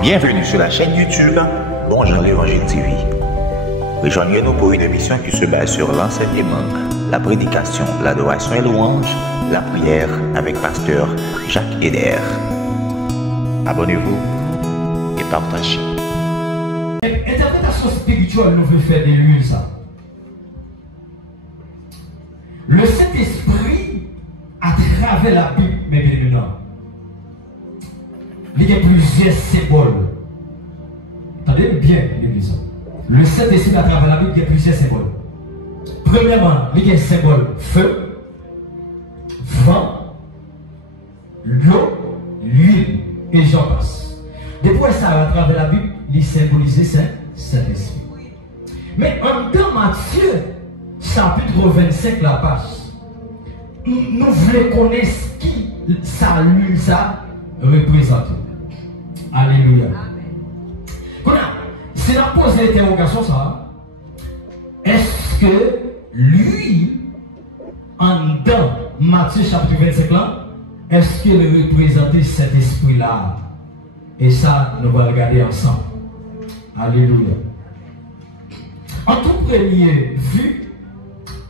Bienvenue sur la chaîne YouTube Bonjour l'Évangile TV. Rejoignez-nous pour une émission qui se base sur l'enseignement, la prédication, l'adoration et louange, la prière avec pasteur Jacques Eder. Abonnez-vous et partagez. Interprétation spirituelle nous veut faire des l'huile ça. Le Saint-Esprit à travers la Bible, mes bien-aimés, il y a plusieurs symboles. Attendez bien, l'église. Le Saint-Esprit à travers la Bible, il y a plusieurs symboles. Premièrement, il y a un symbole feu, vent, l'eau, l'huile, et j'en passe. Depuis ça, à travers la Bible, il symbolise Saint-Esprit. Mais en dans Matthieu, chapitre 25, la page, nous voulons connaître qui ça, l'huile, ça représente. Alléluia. Si on pose l'interrogation, ça, est-ce que lui, en dans Matthieu chapitre 25 là, est-ce qu'il représente cet esprit-là? Et ça, nous allons regarder ensemble. Alléluia. En tout premier vue,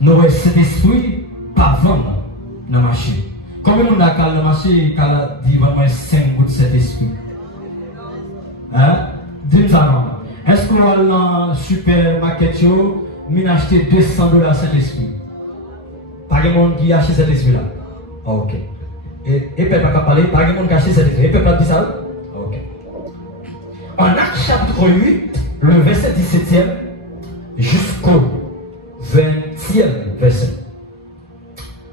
nous avons cet esprit pas vendre dans la machine. Combien on a calé la machine, calé dit vraiment 5 gouttes de cet esprit? Hein? Dis-moi non. Est-ce que vous allez dans le supermarché, vous acheté $200 cet esprit? Pas de monde qui achète cet esprit là. Ok. Et peut pas parler, pas de monde qui achète cet esprit. Et peut pas dire ça? Ok. En Acte chapitre 8, le verset 17e jusqu'au 20e verset.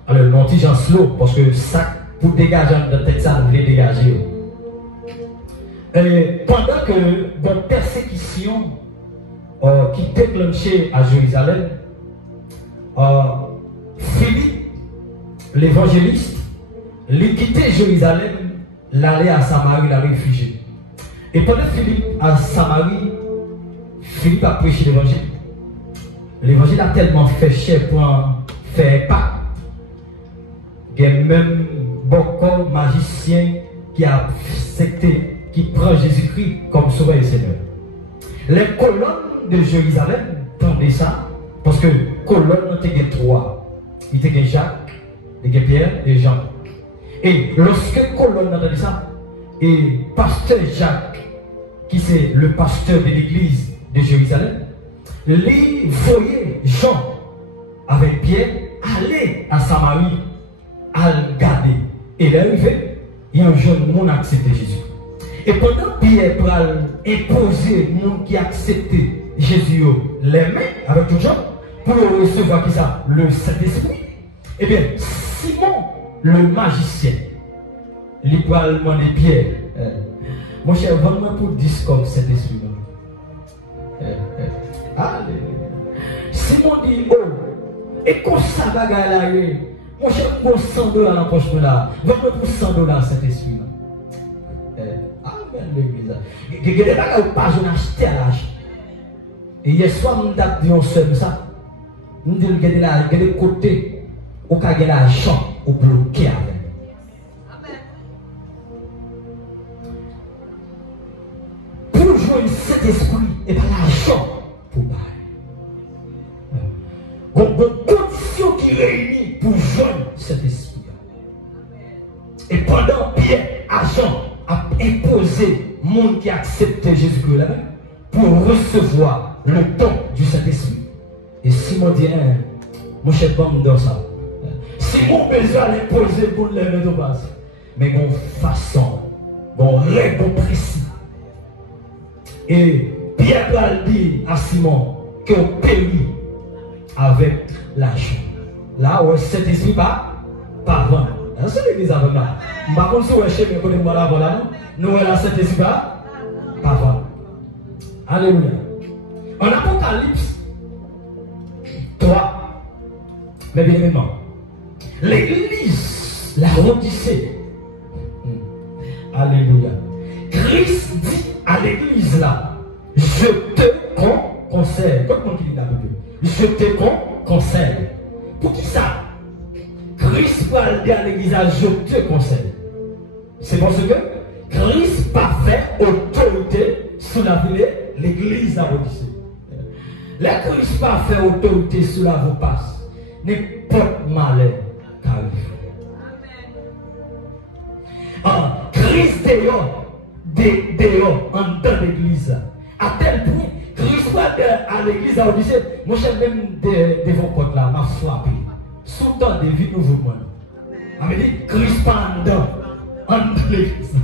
Alors, le petit Jean slow, parce que ça, pour dégager dans tête, ça, vous voulez dégager. Pendant que la persécution qui déclenchait à Jérusalem, Philippe, l'évangéliste, il quittait Jérusalem, l'allait à Samarie, la réfugié. Et pendant Philippe à Samarie, Philippe a prêché l'évangile. L'évangile a tellement fait cher pour faire pas. Il y a même beaucoup de magiciens qui a accepté, qui prend Jésus-Christ comme sauveur et Seigneur. Les colonnes de Jérusalem tendaient ça, parce que colonnes étaient trois. Il y avait Jacques, il y avait Pierre et Jean. Et lorsque colonne entendait ça, et pasteur Jacques, qui c'est le pasteur de l'église de Jérusalem, lui voyait Jean avec Pierre aller à Samarie, à le garder. Et là, il y a un jeune monde qui a accepté Jésus. Et pendant Pierre pour imposer le monde qui a accepté Jésus les mains avec tout le gens pour recevoir qui ça, le Saint-Esprit, eh bien, Simon, le magicien, il va demander Pierre, mon cher, vends-moi pour 10 comme Saint-Esprit. Alléluia. Simon dit, oh, et qu'on ça bagaille là, mon cher, pour $100 dans la poche là, vends-moi pour $100 Saint-Esprit. Amen, l'église. Il y a des bagages qui pas acheté à l'âge. Et hier soir, nous avons dit un seul ça. Nous avons dit qu'il y a des côtés où il y a de l'argent au bloqué avec. Amen. Pour jouer cet esprit, et pas l'argent pour bailler. Il y a des conditions qui réunissent pour jouer cet esprit. Et pendant Pierre, argent a imposé le monde qui accepte Jésus-Christ là-bas pour recevoir le don du Saint-Esprit. Et Simon dit, mon cher homme dans ça. Simon besoin l'imposer pour les mettre au bas. Mais bon façon, bon règle, bon précis. Et Pierre va dire à Simon qu'on périt avec l'argent. Là où Saint-Esprit pas vendre. C'est l'église avec moi. Je ne sais pas si vous avez chez moi là, nous avons cet esprit pas vendre. Alléluia. En Apocalypse 3, mais bien évidemment, l'église, la Odyssée. Alléluia. Christ dit à l'église là, je te conseille. Comment on dit la Bible? Je te conseille. Pour qui ça? Christ va dire à l'église, je te conseille. C'est parce que Christ parfait, autorité sur la ville, l'église à Odyssée. La Christ parfait, autorité sur la vous passe. N'importe malheur qu'arrive. Christ dehors, en dedans l'église. À tel point, Christ à l'église à Odyssée, moi j'aime même de vos potes là, m'a frappé. Sous temps de vie nouveau monde. On me dit, Christ pas en dedans l'église.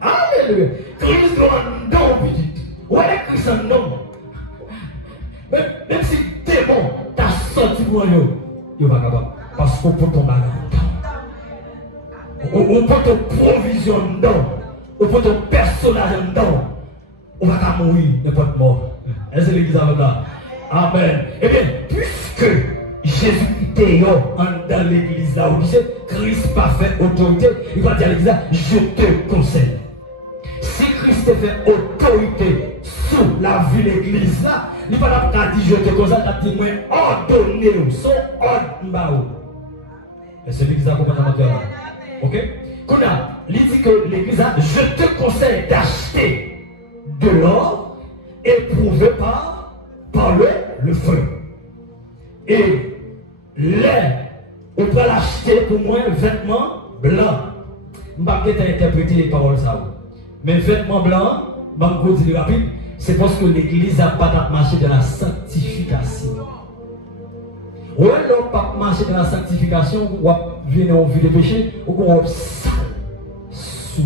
Alléluia. Christ en dedans, petite. Ouais, Christ en dedans. Même si t'es bon, t'as sorti pour eux, il va capable. Parce qu'on peut tomber dedans. On peut te provision dedans. On peut te personnage dedans. On va pas mourir, n'importe mort. Est-ce que l'église est là? Amen. Eh bien, puisque Jésus était dans l'église là, Christ parfait, autorité, il va dire à l'église là, je te conseille. Si Christ fait autorité sous la vie de l'église là, il va pas dire je te conseille, il va dire moi ordonné, son ordre. Et c'est l'église là qu'on va dire là. Ok? Il dit que l'église là, je te conseille d'acheter de l'or éprouvé par le feu. Et l'air, on peut l'acheter pour moi vêtements blancs. Je ne vais pas interpréter les paroles ça. Mais vêtements blancs, je vais dire rapide, c'est parce que l'église n'a pas marché dans la sanctification. Ou alors pas marché dans la sanctification, ou venir en vue de péché, ou on sale sous.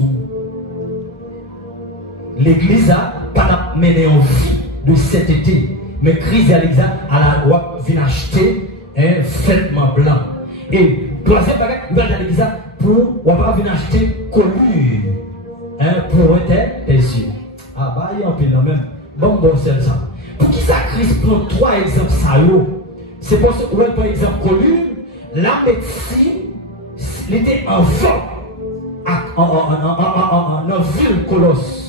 L'église a pas mené en vie de cet été. Mais Christ à l'église à la loi vient acheter un vêtement blanc. Et troisième bagage, il va à l'église pour venir acheter colure pour tes yeux. Ah bah il y a un peu là même. Bon c'est ça. Pour qui ça Christ prend trois exemples ça c'est parce que par exemple colure, la médecine il était en vogue en ville Colosse.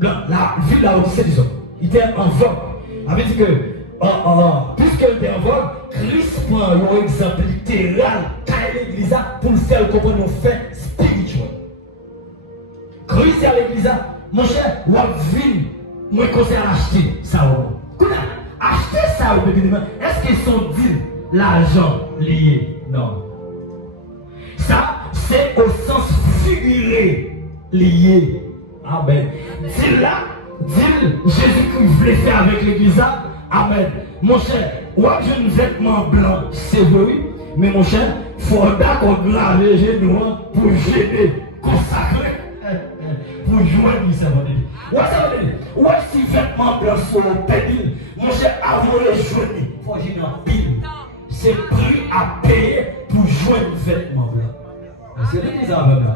La ville là Odyssée, disons, il était en vogue. Ça veut dire que, puisqu'elle était en vogue, Christ prend un exemple littéral à l'église pour nous faire comprendre nos faits spirituels. Christ à l'église, mon cher, ou à vivre, moi conseille à acheter ça. Acheter ça, est-ce qu'ils sont dit l'argent lié? Non. Ça, c'est au sens figuré lié. Amen. Dis là, dis Jésus-Christ voulait faire avec l'église. Amen. Mon cher, ou a un vêtement blanc, c'est vrai, mais mon cher, il faudra qu'on grave les genoux pour gêner, consacrer, pour joindre ça va dire. Ou ça veut dire, ou si vêtement blanc sur le pédile, mon cher, avant les genoux, il faut gêner en pile. C'est prix à payer pour joindre le vêtement blanc. C'est l'église avec là.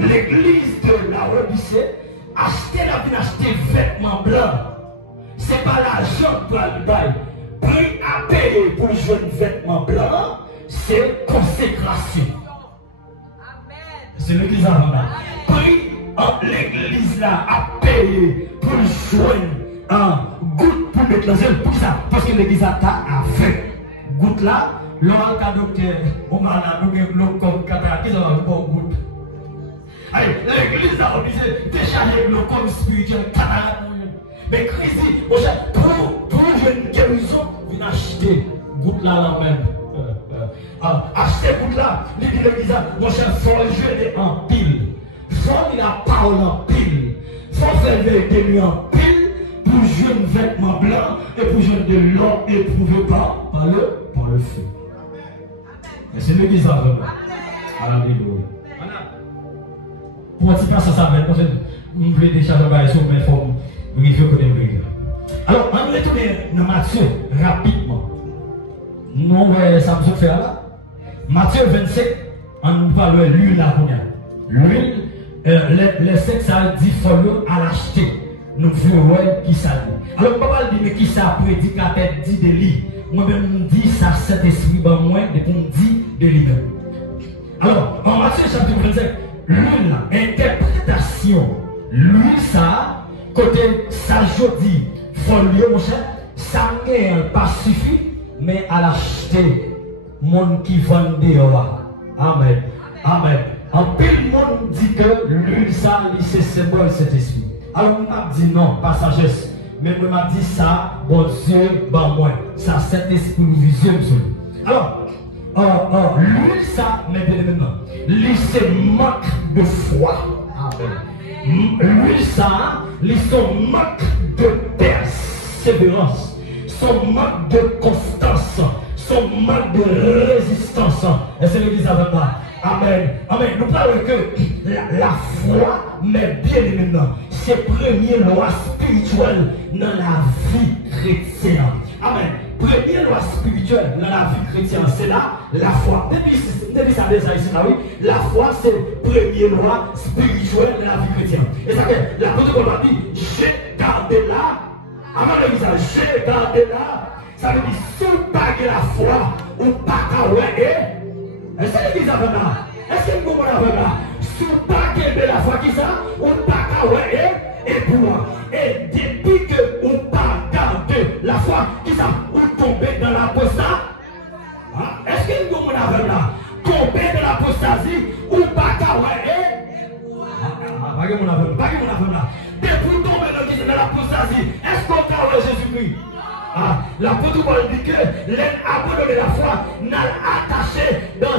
L'église de la Odyssée, acheter la vie, acheter vêtements blancs. C'est pas l'argent pour le bail. Prix à payer pour jouer vêtements blancs, c'est consécration. C'est l'église avec là. Prix l'église là à payer pour jouer un goutte pour mettre dans elle. Pour ça, parce que l'église a fait goutte là. L'on a docteur, on m'a donné l'eau comme cataract, qui ont un bon goût. L'église a obligé de décharger l'eau comme spirituel cataract. Mais Christ dit, pour une guérison, vous achetez goutte là même. Acheter goutte là, il dit l'église, mon cher, faut jouer en pile. Faut la parole en pile. Faut faire des nuits en pile pour jouer un vêtement blanc et pour jouer de l'or éprouvé par le feu. C'est l'église vraiment. Alléluia. Pour un petit peu ça va être, vous voulez déjà travailler sur mes formes, vous voulez connaître. Alors, on va retourner dans Matthieu rapidement. Nous voyons ça me faire là. Matthieu 27, on parle de l'huile là. L'huile, les sexes ça dit faut à l'acheter. Nous voyons qui ça dit. Alors, papa dit mais qui ça prédicateur dit de lui. Moi-même, je dis ça, cet esprit, ben moi, de qu'on dit de lui-même. Alors, en Matthieu chapitre 25, l'huile, interprétation, l'huile, ça, côté ça, je dis, faut lier, mon cher, ça n'est pas suffit, mais à l'acheter, monde qui vend dehors. Amen. Amen. En pile monde dit que l'huile, ça, c'est symbole cet esprit. Alors, on m'a dit non, pas sagesse. Mais on m'a dit ça, bon Dieu, bon moi. Ça, cet esprit vision. Alors, l'huile, ça, mais bien évidemment, c'est manque de foi. L'huile, ça, son manque de persévérance, son manque de constance, son manque de résistance. Et c'est l'église avec moi. Amen. Amen. Nous parlons que la foi, mais bien évidemment, c'est première loi spirituelle dans la vie chrétienne. Amen. Première loi spirituelle dans la vie chrétienne, c'est là la foi. Depuis ça déjà ici, là, oui, la foi, c'est première loi spirituelle dans la vie chrétienne. Et ça fait, la protocole m'a dit, j'ai gardé là. Amen, l'église, j'ai gardé là. Ça veut dire, si vous n'avez la foi, ou pas qu'à ouais, est-ce que l'église a là? Est-ce que vous avez là? Si vous n'avez pas la foi qui ça, ou pas qu'à ouais, et pour moi. Et depuis que vous pas gardé la foi qui ça, vous tombez dans l'apostat. Est-ce que vous avez là? Tomber dans l'apostasie, ou pas qu'à ouais, depuis tomber dans l'apostasie, est-ce qu'on a Jésus-Christ? L'apôtre Paul dit que l'homme abandonné la foi n'a attaché dans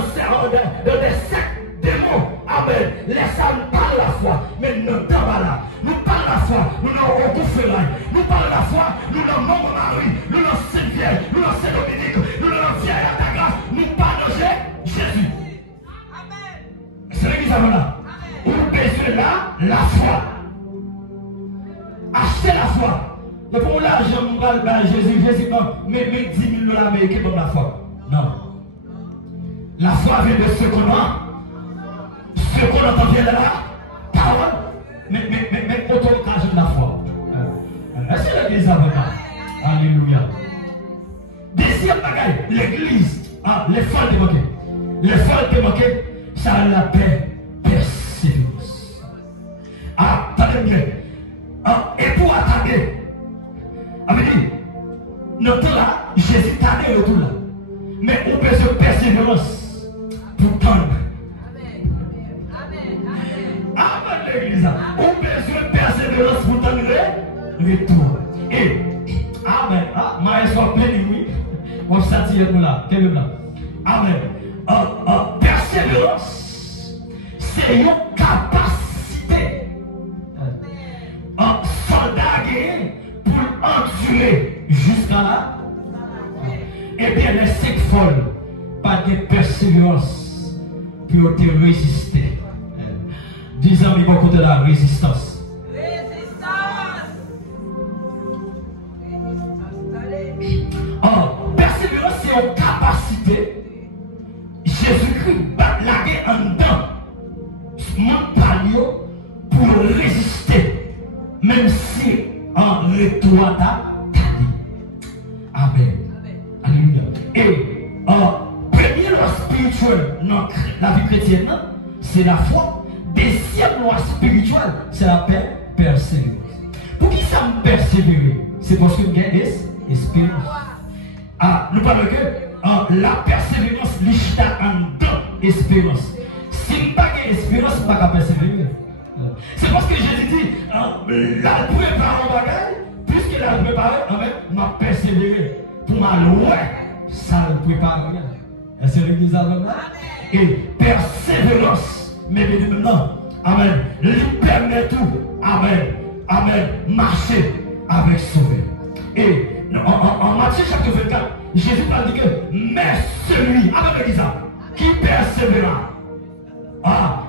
des sectes démons. Amen. Laissez-nous parler la foi. Mais nous n'avons là. Nous parlons la foi. Nous n'avons pas fait là. Nous parlons la foi. Nous n'avons pas Marie. Nous n'avons pas Saint-Vierge. Nous n'avons pas Saint-Dominique. Nous n'avons pas Vierge à ta grâce. Nous parlons de Jésus. C'est l'église avant là. Pour besoin là, la foi. Achetez la foi. Mais pour l'argent, on va Jésus, non, mais 10 000 $ américains dans la foi. Non. La foi vient de ce qu'on a. Ce qu'on entend vient de la parole. Mais auto-occasion de la foi. Est-ce que l'église a vraiment? Alléluia. Deuxième bagaille, l'église. Les folles te manquent. Les folles te manquent, ça a la paix, persévérance. Attendez bien. Et pour attendre, notre là, Jésus t'a dit le tout là. Mais on peut se persévérance pour tendre. Amen, l'église. On peut se persévérance pour tendre le retour. Et, amen. Maïs soit plein de nuit. On s'attire pour là. Quel est là? Amen. Persévérance, c'est une capacité. Soldat pour endurer jusqu'à là. Eh bien, les 5 folles, pas de persévérance pour te résister. Disons, il beaucoup de la résistance. Persévérance, c'est une capacité. Jésus-Christ bat la guerre en dedans. Mon palio pour résister. Même si en retour Amen. Alléluia. Et première loi spirituelle dans la vie chrétienne, c'est la foi. Deuxième loi spirituelle, c'est la persévérance. Pour qui ça me persévérer? C'est parce que nous avons espérance. Nous parlons que la persévérance, l'ishta en deux espérance. Si nous n'avons pas d'espérance, nous ne pouvons pas persévérer. C'est parce que Jésus dit, la prépare en bagaille, puisque la prépare, m'a persévéré pour ma loi, ça ne prépare rien. C'est l'église avec moi. Et persévérance, mais maintenant, amen, lui permet tout, amen, amen, marcher avec sauver. Et en Matthieu chapitre 24, Jésus a dit que, mais celui, avec l'église, qui persévérera,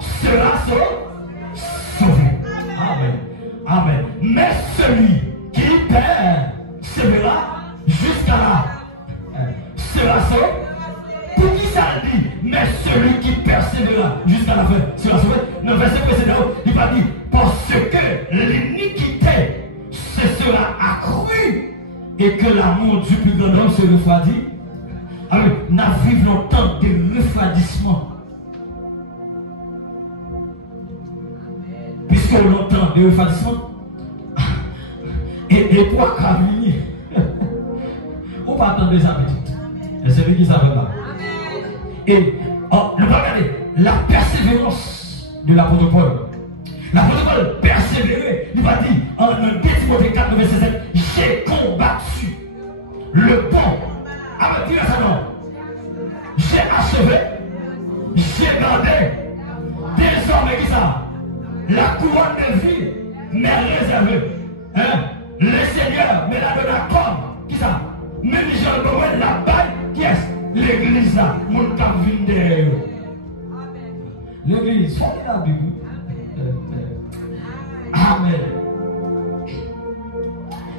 sera sauvé. Amen. Amen. Mais celui qui persévérera jusqu'à là sera sauvé. Pour qui ça dit? Mais celui qui persévérera jusqu'à la fin sera sauvé. Dans le verset précédent, il va dire parce que l'iniquité se sera accrue et que l'amour du plus grand homme se refroidit. Alors, nous vivons longtemps de refroidissement. Puisqu'on entend de refroidissement, et pour venir, on va attendre des habitudes. Et c'est lui qui savait pas. Et nous allons regarder la persévérance de l'apôtre Paul. L'apôtre Paul persévérait. Il va dire en 2 Timothée 4, verset 7, j'ai combattu le bon. Ah, mais dis ça non. J'ai achevé, j'ai gardé. Désormais, qui ça? La couronne de vie m'est réservée. Hein? Le Seigneur me l'a donné comme. Qui ça? Même Jean Noël la baille. Qui est-ce? L'église là. Mon cap vient derrière eux. L'église, faut la Bible. Amen.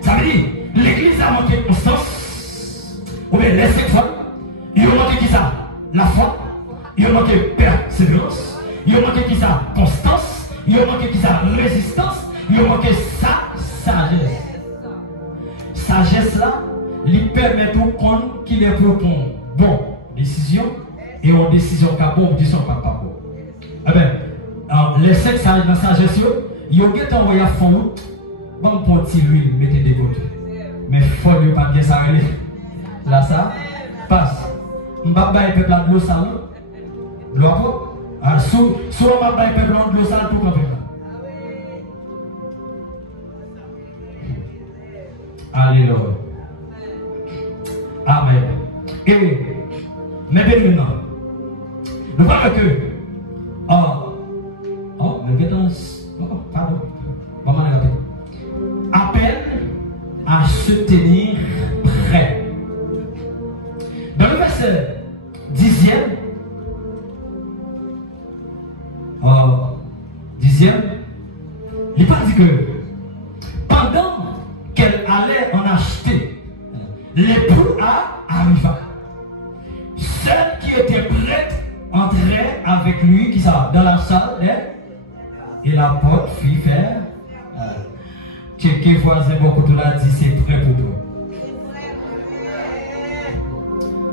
Ça veut dire, l'église a manqué de constance. Ou bien les sections. Il a manqué qui ça? La foi. Il a manqué persévérance. Il a manqué qui ça? Constance. Il a manqué qui ça? Résistance. Il a manqué sagesse. Sagesse là, lui permet tout compte qu'il est pour prendre bonne décision et en décision qui a bonne décision pas bon. Eh bien, les sept sages dans sa gestion, ils ont envoyé à fond, bon pour tirer l'huile, mettez des gouttes. Mais il faut ne pas bien s'arrêter. Là, ça passe. Je ne vais pas faire peuple de l'eau sale. De l'eau à peau. Si on ne va pas faire peuple de l'eau sale, tout le monde. Alléluia. Amen. Et, mais bien maintenant, nous voyons que, appelle à se tenir prêt. Dans le verset 10e, il pas dit que pendant qu'elle allait en acheter, l'époux arriva. Celle qui était prête entrait avec lui, qui ça, dans la salle, et la porte fit faire. Checker voisin beaucoup de là dit c'est prêt pour toi.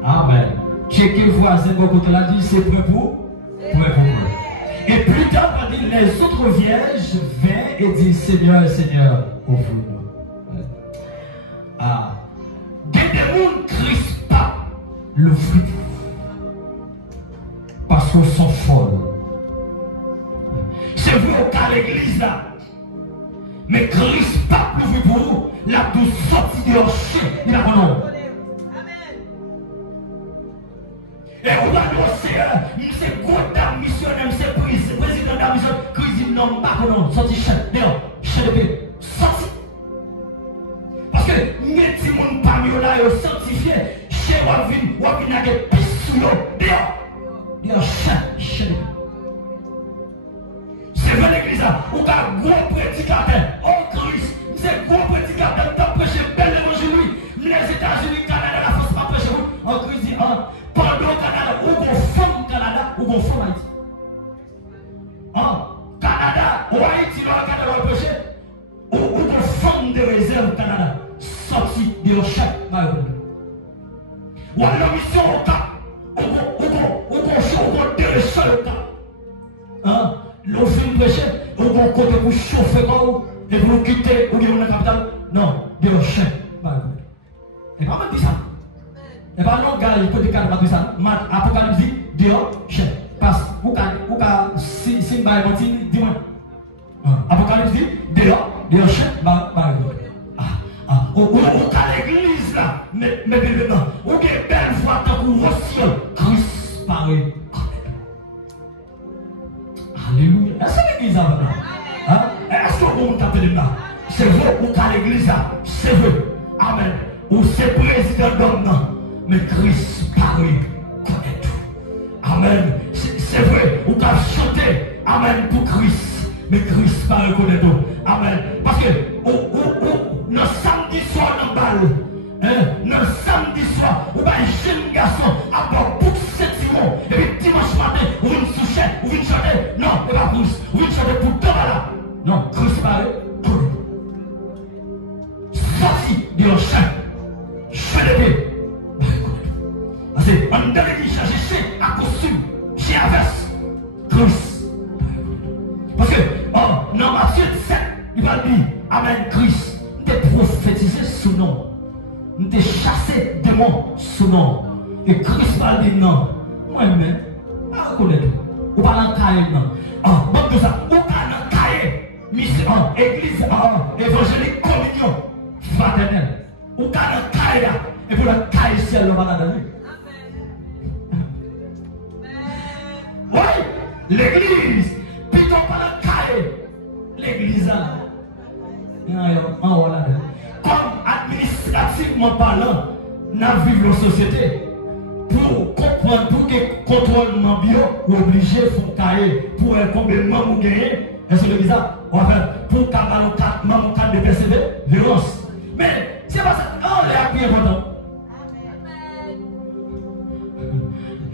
Amen. Checker voisin beaucoup de là dit c'est prêt pour toi. Et plus tard, les autres vierges vinrent et disent Seigneur, Seigneur, ouvre-nous. Des démons crispent pas le fruit parce qu'ils sont folles. C'est vrai au cas de l'église là. Mais Christ pas plus pour nous. La douce sortie de rocher. Il a un nom. Et on va dire, c'est gros dame missionnaire, c'est président de la mission. Christ dit non, pas que non. Sorti chef. D'ailleurs, chef de paix. Sorti. Parce que les petits monde parmi eux là, ils sont sanctifiés. Chez Wavin, Wavin a des pistes sous l'eau. D'ailleurs, chef. C'est vrai l'église là, où il y a un gros prédicateur. Oh Christ, c'est gros prédicateur qui a prêché bel évangile. Les États-Unis, Canada, la France, pas prêché. En Christ dit, pendant le Canada, où on forme Canada, où on forme Haïti. Canada, ou Haïti, dans le Canada, on prêché. Où on forme des réserves Canada, sorti de chaque maillot. Ou à la mission au cap, où on délaisse le cap. L'on fait une prêche, on va côté pour chauffer comme et pour nous quitter ou dans la capitale. Non, Dieu chien. Et pas mal dit ça. Et pas non, gars, il peut dire pas dit ça. Apocalypse dit Dieu chien. Parce que si dis-moi. Apocalypse dit Dieu chien. Ou qu'à l'église là, mais maintenant, ou que belle voix tant qu'on reçoit Christ paraît. Alléluia. Est-ce que l'église a maintenant? Est-ce que vous m'entendez là? C'est vrai ou qu'à l'église là? C'est vrai. Amen. Ou c'est président d'homme, mais Christ paraît connaît tout. Amen. C'est vrai. Ou qu'à chanter. Amen pour Christ. Mais Christ paraît connaît tout. Amen. Parce que le samedi soir dans le bal, le samedi soir, ou bien un jeune garçon à bord pour 7 Simon, et puis dimanche matin, ou une souchette, ou une chanter, non, et pas plus, ou une chanter pour deux là. Non, Christ paraît, sorti de l'enchaîne, je fais des pieds. Parce que, on donne l'église chercher à costume, chez Averse, Christ. Parce que, dans Matthieu 17, il va dire, Amen, Christ. Nous t'es prophétisé sous nom. Nous t'es chassé démons sous nom. Et Christ va dire non. Moi-même, pas reconnaître. Ou pas l'encailler non. Bon comme tout ça. Ou pas cahier, mission, église, évangélique, communion, fraternelle. Ou pas cahier, et pour le cahier ciel, le malade. Oui, l'église, plutôt pas le cahier, l'église, comme administrativement parlant, dans vivre la société, pour comprendre tout que contrôlement bio, obligé de faire cahier pour combien de membres vous gagnez. Est-ce que c'est ça? Pour cabanon 4 membres 4 de PCV, violence. Mais c'est pas ça. Oh, les appuis important.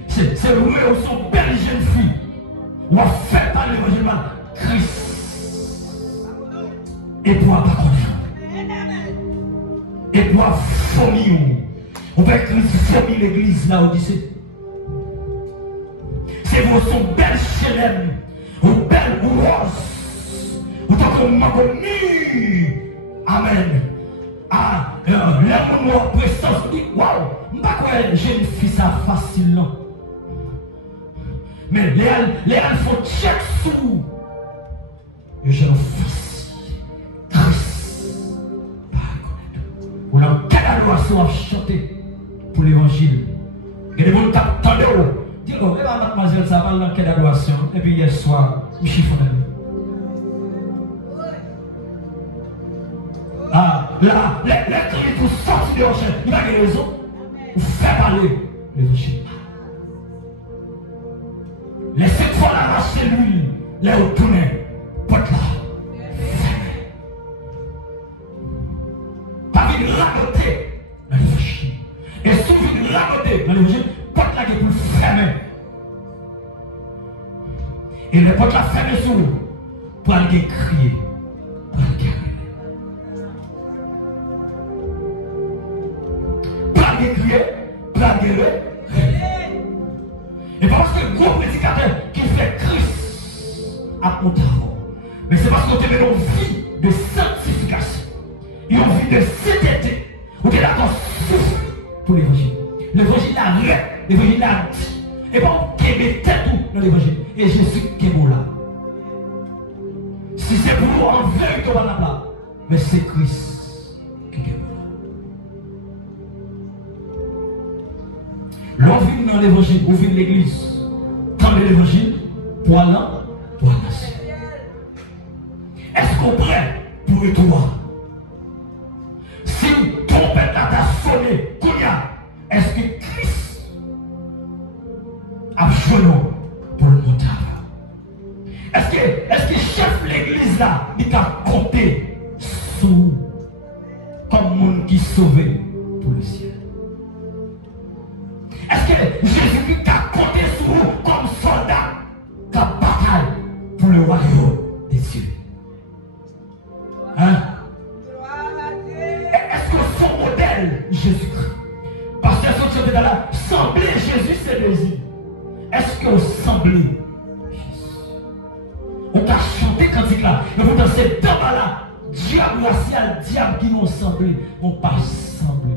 C'est où ils sont belles jeunes filles. On va faire par l'évangile Christ. Et pour pas connaître. Et pour fourmiller. On va fourmiller l'église là où dit c'est vous sont belles chelem, ou belles roses, ou tant qu'on m'a connu. Amen. Ah, l'amour présence dit waouh, je pas quoi jeune fille ça facile non. Mais les font check sous. Je jeune facile. Christ. Pas connaître. Ou là quelle adoration à chanter pour l'évangile. Il y a des gens qui attendent. Dis oh, mais mademoiselle, ça va dans quelle adoration. Et puis hier soir, vous chiffonnez. Ah, là, les cris pour sortir de l'enchaîne. Il y a des raisons. Vous faites parler l'évangile. Les 7 fois la race chez lui, les retourner, pote là. Pas vite raconter dans l'évangile. Et si vous vite raconter dans l'évangile, pote là qui est pour fermer. Et les potes là fermés sur vous, pour aller crier, pour aller crier. Pour aller crier, pour aller guérir. Et pas parce que le gros prédicateur qui fait Christ à mon avant. Mais c'est parce qu'on te met une vie de sanctification. Et une vie de sainteté. Où tu es d'accord souffle pour l'évangile. L'évangile a rien. L'évangile a dit. Et pas on met tête tout dans l'évangile. Et Jésus qui est beau là. Si c'est pour nous en vérité on va là. Mais c'est Christ qui est beau là. L'on vit dans l'évangile, on vit dans l'église. Dans l'évangile, pour aller, pour avancer. Est-ce qu'on est prêt pour le trouver? Si trompette t'a sonné, est-ce que Christ a choisi pour le monter avant? Est-ce que chef de l'église là, il a compté sous comme monde qui sauvé pour le ciel? Est-ce que Jésus-Christ a compté sur vous comme soldat qui a bataille pour le royaume des cieux? Hein? Est-ce que son modèle, Jésus-Christ, parce que son chef de là, sembler Jésus, c'est désir. Est-ce que vous semblez Jésus? On a chanté cantique là, et vous dansez dans là, diable racial, diable qui nous semblé, on pas semblé.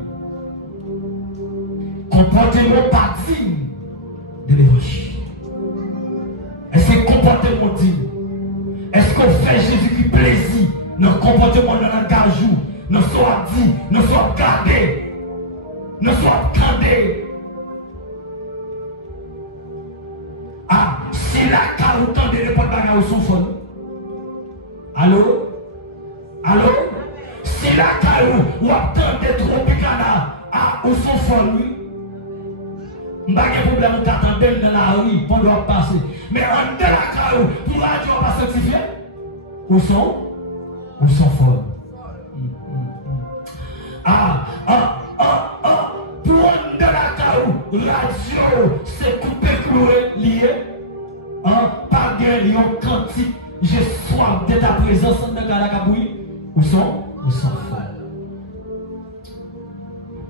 Comportement pas digne de l'évangile. Est-ce que comportement digne? Est-ce qu'on fait Jésus-Christ plaisir dans le comportement dans le gajou, dans soit dit, dans soit gardé, dans soit gardé? Ah, c'est la carotte de l'époque bagarre au son fond. Allô? Allô? C'est la carotte où attendez Tropicana à au son fond, oui. Je n'ai pas de problème d'attendre dans la rue pour doit passer. Mais en de la carotte, pour la Dieu va sanctifier. Où sont forts. Pour en de la carotte, radio, c'est coupé, cloué, lié. Pas de lion quantique. J'ai soif de ta présence dans la cabouille. Où sont forts.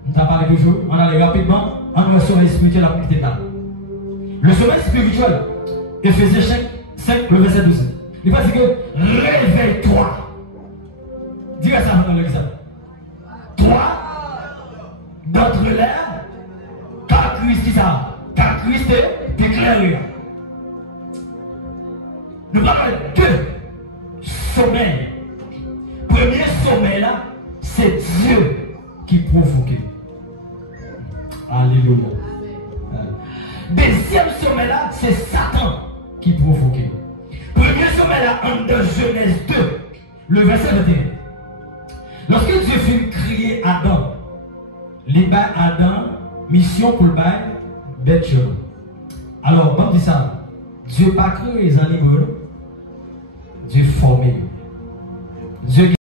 On t'a parlé toujours, on allait rapidement, en le sommeil spirituel à côté de là. Le sommeil spirituel, Ephésiens 5, le verset 12. Il va dire que réveille-toi. Dis-moi ça dans l'exemple. Toi, d'entre l'air, car Christ dit ça, car Christ est éclairé. Nous parlons de deux sommeils. Premier sommeil là, c'est Dieu qui provoque. Alléluia. Deuxième sommeil là, c'est Satan qui provoque. Premier sommeil là, en Genèse 2, le verset 21. Lorsque Dieu fit crier Adam, il bat Adam, mission pour le bail, bête. Alors, bon, dit ça, Dieu pas créé les animaux, Dieu formé. Dieu